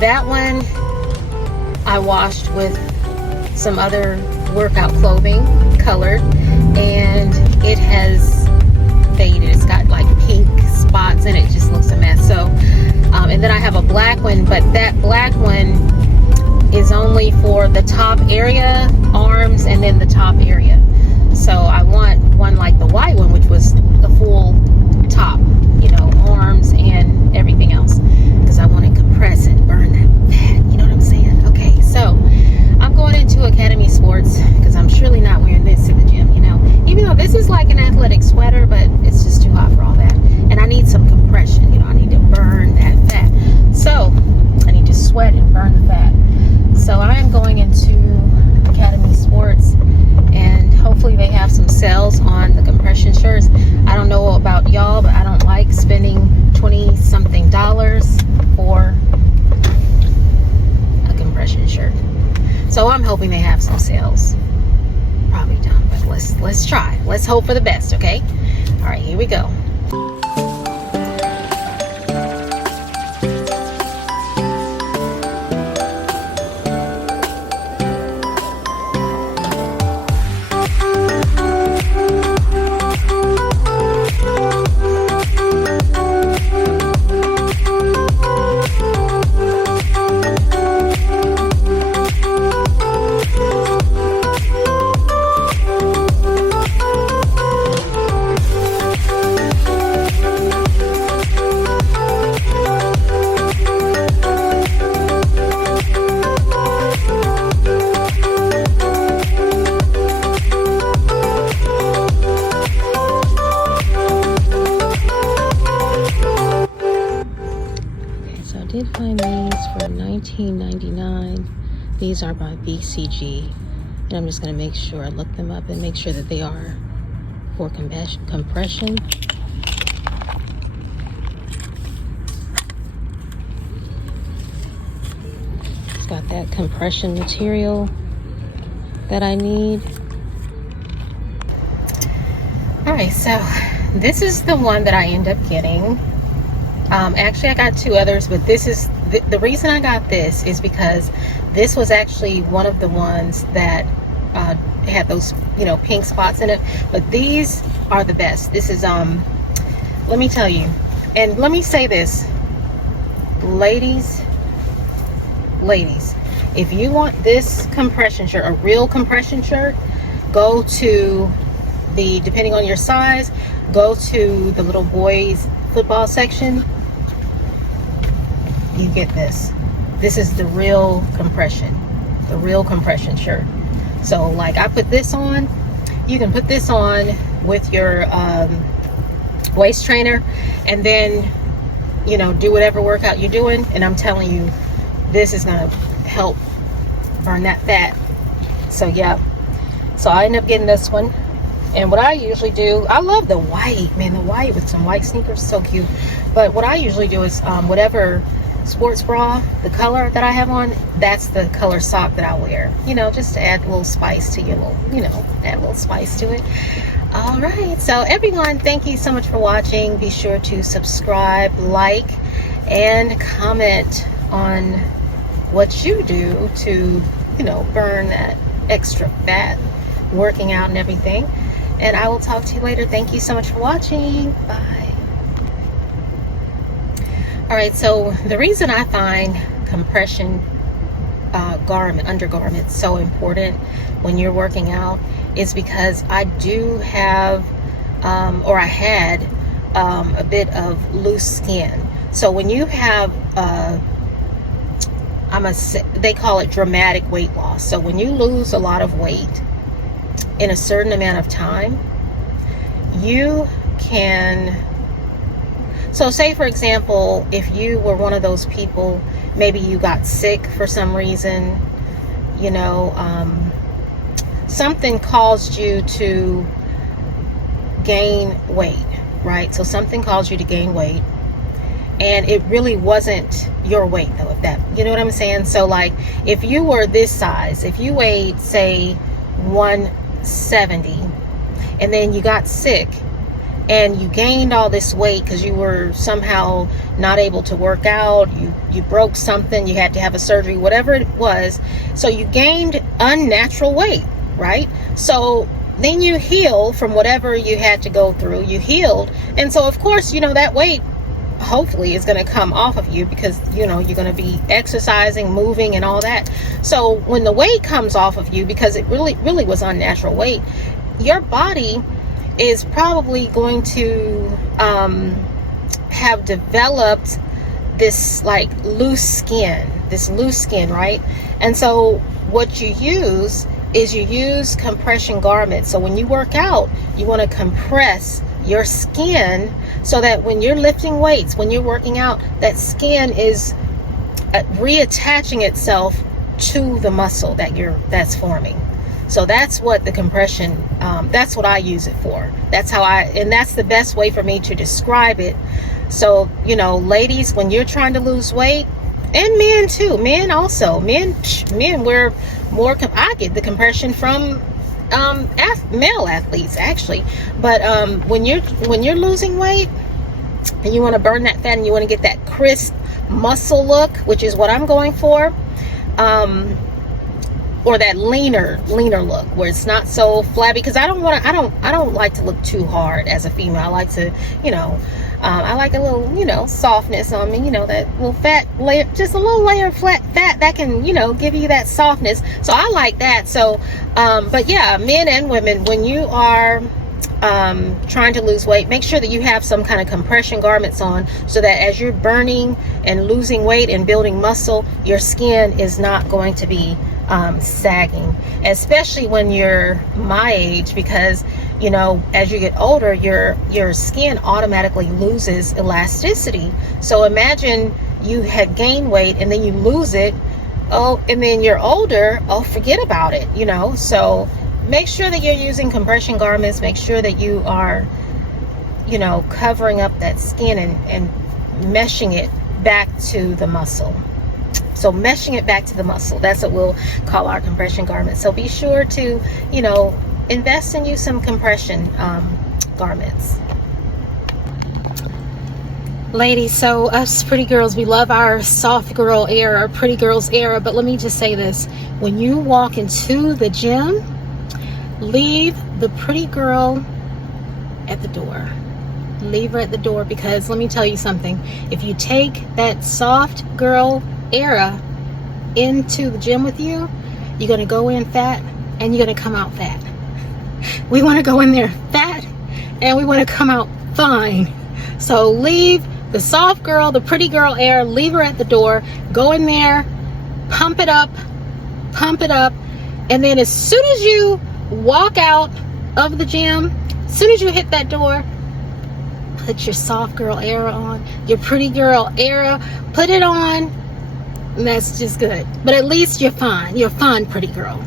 That one I washed with some other workout clothing, colored, and it has faded. It's got like pink spots and it just looks a mess. So and then I have a black one, but that black one is only for the top area, arms, and then the top area. So I want one like the white one, which was the full top, you know, arms and everything else, because I want to compress and burn that fat, you know what I'm saying? Okay, so I'm going into Academy Sports because I'm surely not wearing this to the gym, you know, even though this is like an athletic sweater, but it's just too hot for all that. And I need some compression, you know, I need to burn that fat. So I need to sweat and burn the fat. So I am going into Academy Sports, and hopefully they have some sales on the compression shirts. I don't know about y'all, but I don't like spending $20-something for a compression shirt. So I'm hoping they have some sales. Probably don't, but let's try. Let's hope for the best, okay? All right, here we go. Did find these for $19.99. These are by BCG, and I'm just going to make sure I look them up and make sure that they are for compression. It's got that compression material that I need. All right, so this is the one that I end up getting. Actually, I got two others, but this is the reason I got this is because this was actually one of the ones that had those, you know, pink spots in it. But these are the best. This is let me tell you, and let me say this, ladies, if you want this compression shirt, a real compression shirt, go to the, depending on your size, go to the little boys football section. You get this. This is the real compression shirt. So like I put this on, you can put this on with your waist trainer, and then, you know, do whatever workout you're doing, and I'm telling you, this is gonna help burn that fat. So yeah, so I end up getting this one. And what I usually do, I love the white, man, the white with some white sneakers, so cute. But what I usually do is whatever sports bra, the color that I have on, that's the color sock that I wear, you know, just to add a little spice to your little, you know, add a little spice to it. All right, so everyone, thank you so much for watching. Be sure to subscribe, like, and comment on what you do to, you know, burn that extra fat working out and everything. And I will talk to you later. Thank you so much for watching. Bye. All right, so the reason I find compression undergarments so important when you're working out is because I do have, or I had a bit of loose skin. So when you have, they call it dramatic weight loss. So when you lose a lot of weight in a certain amount of time, you can, so say for example, if you were one of those people, maybe you got sick for some reason, you know, something caused you to gain weight, right? So something caused you to gain weight, and it really wasn't your weight though, if that, you know what I'm saying? So like if you were this size, if you weighed say 170 and then you got sick and you gained all this weight because you were somehow not able to work out, you broke something, you had to have a surgery, whatever it was, so you gained unnatural weight, right? So then you heal from whatever you had to go through. You healed, and so of course, you know, that weight hopefully is going to come off of you because, you know, you're going to be exercising, moving, and all that. So when the weight comes off of you, because it really was unnatural weight, your body is probably going to have developed this like loose skin, right? And so what you use is you use compression garments. So when you work out, you want to compress your skin so that when you're lifting weights, when you're working out, that skin is reattaching itself to the muscle that's forming. So that's what the compression, that's what I use it for. That's the best way for me to describe it. So, you know, ladies, when you're trying to lose weight, and men too, men wear more, I get the compression from male athletes actually. But when you're losing weight and you want to burn that fat and you want to get that crisp muscle look, which is what I'm going for, or that leaner look where it's not so flabby, because I don't like to look too hard as a female. I like to, you know, I like a little, you know, softness on me, you know, that little fat layer, just a little layer of fat that can, you know, give you that softness. So I like that. So but yeah, men and women, when you are trying to lose weight, make sure that you have some kind of compression garments on, so that as you're burning and losing weight and building muscle, your skin is not going to be sagging, especially when you're my age, because, you know, as you get older, your skin automatically loses elasticity. So imagine you had gained weight and then you lose it, and then you're older, forget about it, you know. So make sure that you're using compression garments. Make sure that you are, you know, covering up that skin and meshing it back to the muscle. So meshing it back to the muscle, that's what we'll call our compression garments. So be sure to, you know, invest in you some compression garments. Ladies, so us pretty girls, we love our soft girl era, our pretty girls era, but let me just say this. When you walk into the gym, leave the pretty girl at the door. Leave her at the door, because let me tell you something. If you take that soft girl era into the gym with you, you're going to go in fat and you're going to come out fat. We want to go in there fat and we want to come out fine. So leave the soft girl, the pretty girl era, leave her at the door. Go in there, pump it up, and then as soon as you walk out of the gym, as soon as you hit that door, put your soft girl era on, your pretty girl era, put it on, and that's just good. But at least you're fine. You're fine, pretty girl.